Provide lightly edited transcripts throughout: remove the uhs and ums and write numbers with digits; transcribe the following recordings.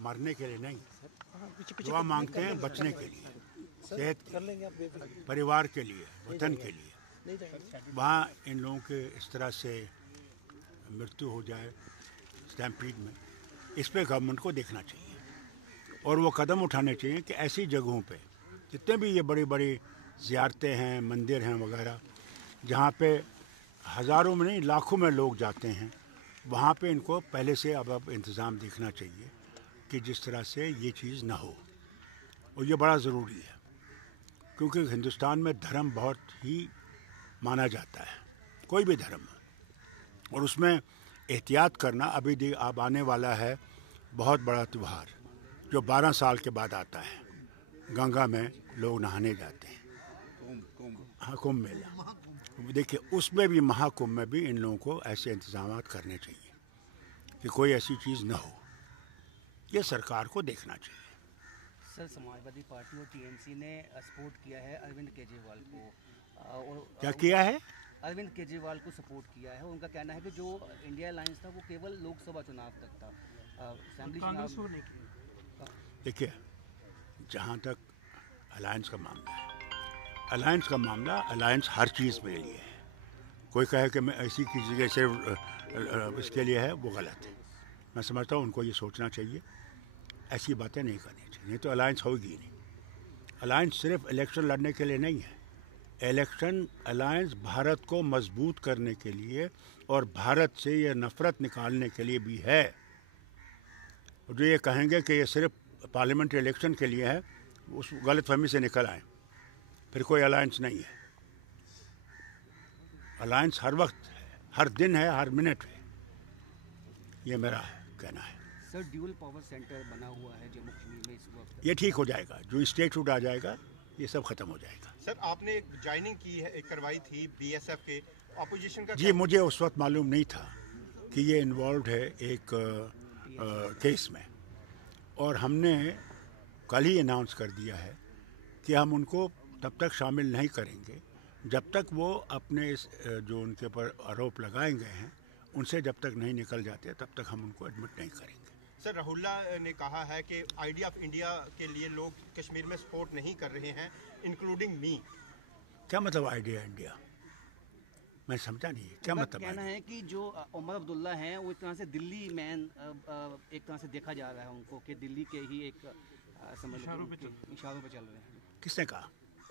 मरने के लिए नहीं, दुआ मांगते हैं बचने के लिए, सेहत के लिए, परिवार के लिए, वतन के लिए। वहाँ इन लोगों के इस तरह से मृत्यु हो जाए स्टैम्पीड में, इस पे गवर्नमेंट को देखना चाहिए और वो कदम उठाने चाहिए कि ऐसी जगहों पे जितने भी ये बड़ी बड़ी ज़ियारतें हैं, मंदिर हैं वगैरह, जहाँ पे हज़ारों में नहीं लाखों में लोग जाते हैं, वहाँ पे इनको पहले से अब इंतज़ाम देखना चाहिए कि जिस तरह से ये चीज़ ना हो। और ये बड़ा ज़रूरी है क्योंकि हिंदुस्तान में धर्म बहुत ही माना जाता है, कोई भी धर्म, और उसमें एहतियात करना। अभी अब आने वाला है बहुत बड़ा त्यौहार जो 12 साल के बाद आता है, गंगा में लोग नहाने जाते हैं, हाँ, कुंभ मेला। देखिए उसमें भी, महाकुंभ में भी इन लोगों को ऐसे इंतजाम करने चाहिए कि कोई ऐसी चीज़ न हो, ये सरकार को देखना चाहिए। सर, समाजवादी पार्टी और टीएमसी ने सपोर्ट किया है अरविंद केजरीवाल को, और क्या किया है? अरविंद केजरीवाल को सपोर्ट किया है। उनका कहना है कि जो इंडिया अलायंस था वो केवल लोकसभा चुनाव तक था, असेंबली चुनाव नहीं किया। देखिए, जहाँ तक अलायंस का मामला है, अलायंस हर चीज़ के लिए है। कोई कहे कि मैं ऐसी किसी जगह सिर्फ इसके लिए है, वो गलत है। मैं समझता हूँ उनको ये सोचना चाहिए, ऐसी बातें नहीं करनी चाहिए, नहीं तो अलायंस होगी ही नहीं। अलायंस सिर्फ इलेक्शन लड़ने के लिए नहीं है, अलायंस भारत को मजबूत करने के लिए और भारत से ये नफ़रत निकालने के लिए भी है। और जो ये कहेंगे कि ये सिर्फ पार्लियामेंट्री इलेक्शन के लिए है, उस गलतफहमी से निकल आए, फिर कोई अलायंस नहीं है। अलायंस हर वक्त है, हर दिन है, हर मिनट है, ये मेरा कहना है। सर, ड्यूल पावर सेंटर बना हुआ है जम्मू कश्मीर में इस वक्त, ये ठीक हो जाएगा, जो स्टेटहुड आ जाएगा ये सब खत्म हो जाएगा। सर, आपने एक ज्वाइनिंग की है, करवाई थी बीएसएफ के ऑपोजिशन का। जी, मुझे उस वक्त मालूम नहीं था कि ये इन्वॉल्व है एक केस में, और हमने कल ही अनाउंस कर दिया है कि हम उनको तब तक शामिल नहीं करेंगे जब तक वो अपने जो उनके ऊपर आरोप लगाए गए हैं उनसे जब तक नहीं निकल जाते, तब तक हम उनको एडमिट नहीं करेंगे। सर, राहुल्ला ने कहा है कि आइडिया ऑफ इंडिया के लिए लोग कश्मीर में सपोर्ट नहीं कर रहे हैं, इंक्लूडिंग मी। क्या मतलब आइडिया इंडिया? मैं समझा नहीं, क्या मतलब? कहना है कि जो उमर अब्दुल्ला हैं वो एक तरह से दिल्ली मैन, एक तरह से देखा जा रहा है उनको कि दिल्ली के ही एक इशारों पे चल रहे हैं। किसने कहा?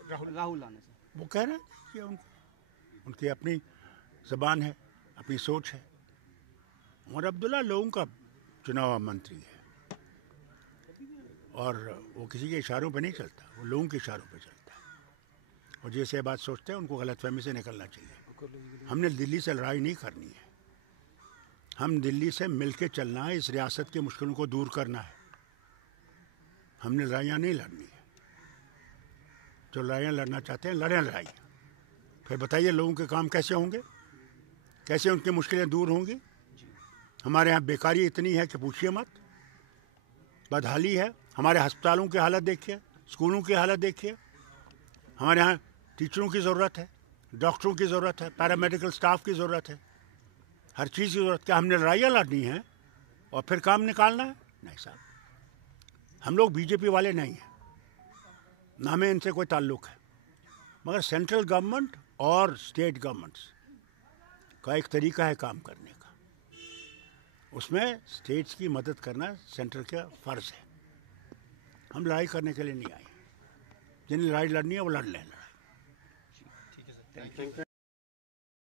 राहुल्ला ने। सर, वो कह रहे हैं कि उनकी अपनी ज़बान है, अपनी सोच है। उमर अब्दुल्ला लोगों का चुनाव मंत्री है और वो किसी के इशारों पे नहीं चलता, वो लोगों के इशारों पे चलता है। और जैसे बात सोचते हैं उनको गलतफहमी से निकलना चाहिए। हमने दिल्ली से लड़ाई नहीं करनी है, हम दिल्ली से मिलके चलना है, इस रियासत की मुश्किलों को दूर करना है। हमने लड़ाइयाँ नहीं लड़नी है। जो लड़ाइयाँ लड़ना चाहते हैं लड़ें लड़ाई, फिर बताइए लोगों के काम कैसे होंगे, कैसे उनकी मुश्किलें दूर होंगी। हमारे यहाँ बेकारी इतनी है कि पूछिए मत, बदहाली है। हमारे अस्पतालों की हालत देखिए, स्कूलों की हालत देखिए। हमारे यहाँ टीचरों की ज़रूरत है, डॉक्टरों की ज़रूरत है, पैरामेडिकल स्टाफ की ज़रूरत है, हर चीज़ की ज़रूरत। क्या हमने लड़ाइयाँ लड़नी है और फिर काम निकालना है? नहीं साहब, हम लोग बीजेपी वाले नहीं हैं, ना हमें इनसे कोई ताल्लुक़ है। मगर सेंट्रल गवर्नमेंट और स्टेट गवर्नमेंट्स का एक तरीका है काम करने का, उसमें स्टेट्स की मदद करना सेंटर का फ़र्ज़ है। हम लड़ाई करने के लिए नहीं आए, जिन्हें लड़ाई लड़नी है वो लड़ लें लड़ाई। ठीक है सर, थैंक यू।